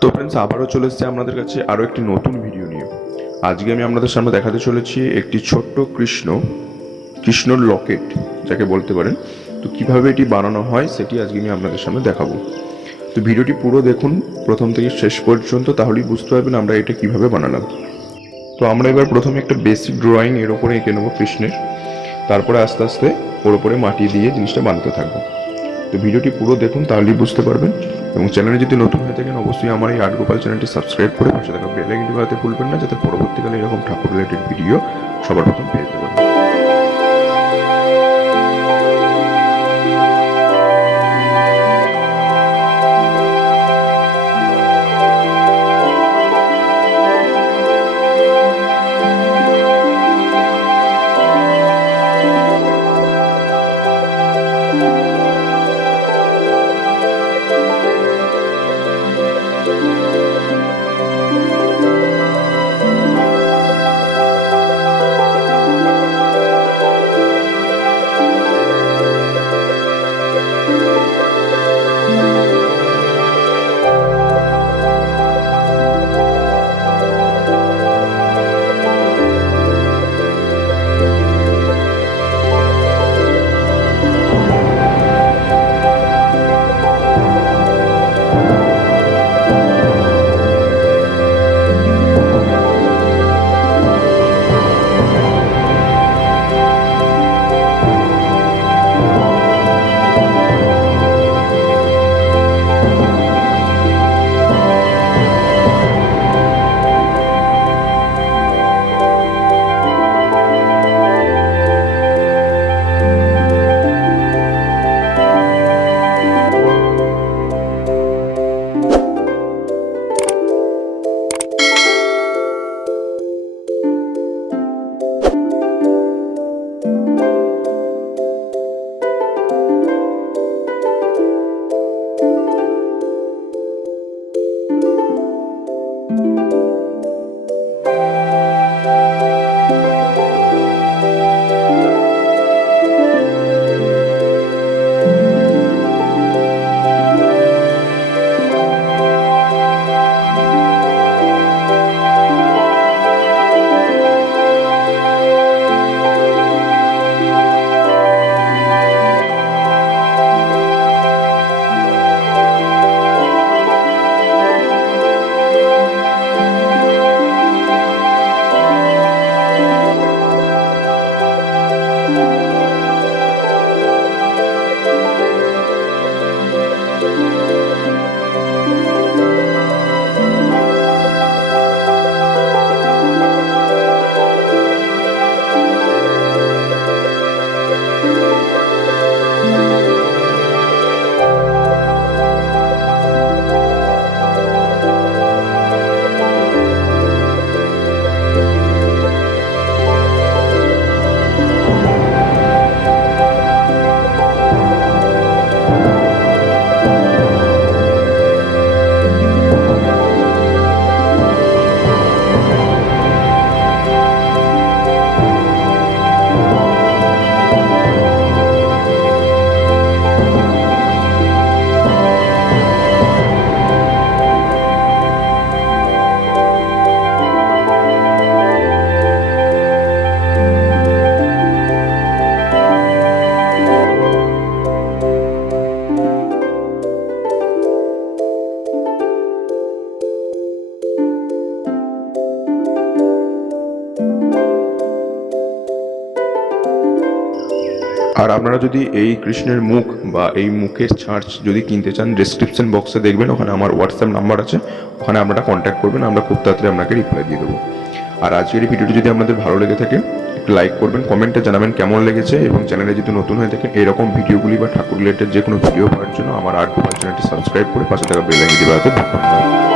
তো फ्रेंड्स আবারও চলে এসেছে আমাদের কাছে আরও একটি নতুন ভিডিও নিয়ে। আজকে আমি আপনাদের সামনে দেখাতে চলেছি একটি ছোট্ট কৃষ্ণর লকেট যাকে বলতে পারেন। তো কিভাবে এটি বানানো হয় সেটি আজকে আমি আপনাদের সামনে দেখাবো। তো ভিডিওটি পুরো দেখুন প্রথম থেকে শেষ পর্যন্ত, তাহলেই বুঝতে পারবেন আমরা এটা কিভাবে বানালাম। তো আমরা এবার প্রথমে একটা বেসিক ড্রয়িং এর উপরে এঁকে নেবো কৃষ্ণের, তারপরে আস্তে আস্তে ওর উপরে মাটি দিয়ে জিনিসটা বানাতে থাকবো। তো ভিডিওটি পুরো দেখুন তাহলেই বুঝতে পারবেন। এবং চ্যানেলে যদি নতুন হয়ে থাকেন অবশ্যই আমার এই আর্ট গোপাল চ্যানেলটি সাবস্ক্রাইব করে পাশে থাকা বেল আইকনটি বাজাতে ভুলবেন না, যাতে পরবর্তীকালে এরকম ঠাকুর রিলেটেড ভিডিও সবার প্রথম পেয়ে যেতে পারেন। আর আপনারা যদি এই কৃষ্ণের মুখ বা এই মুখের ছাঁচ যদি কিনতে চান, ডেসক্রিপশন বক্সে দেখবেন ওখানে আমার হোয়াটসঅ্যাপ নাম্বার আছে, ওখানে আপনারা কন্ট্যাক্ট করবেন, আমরা খুব তাড়াতাড়ি আপনাকে রিপ্লাই দিয়ে দেবো। আর আজকের এই ভিডিওটি যদি আপনাদের ভালো লেগে থাকে একটু লাইক করবেন, কমেন্টে জানাবেন কেমন লেগেছে, এবং চ্যানেলে যদি নতুন হয়ে থাকেন এরকম ভিডিওগুলি বা ঠাকুর রিলেটেড যে কোনো ভিডিও পাওয়ার জন্য আমার আর্ট গোপাল চ্যানেলটি সাবস্ক্রাইব করে পাশে থাকা বেল আইকনটি বাজাতে ভুলবেন না।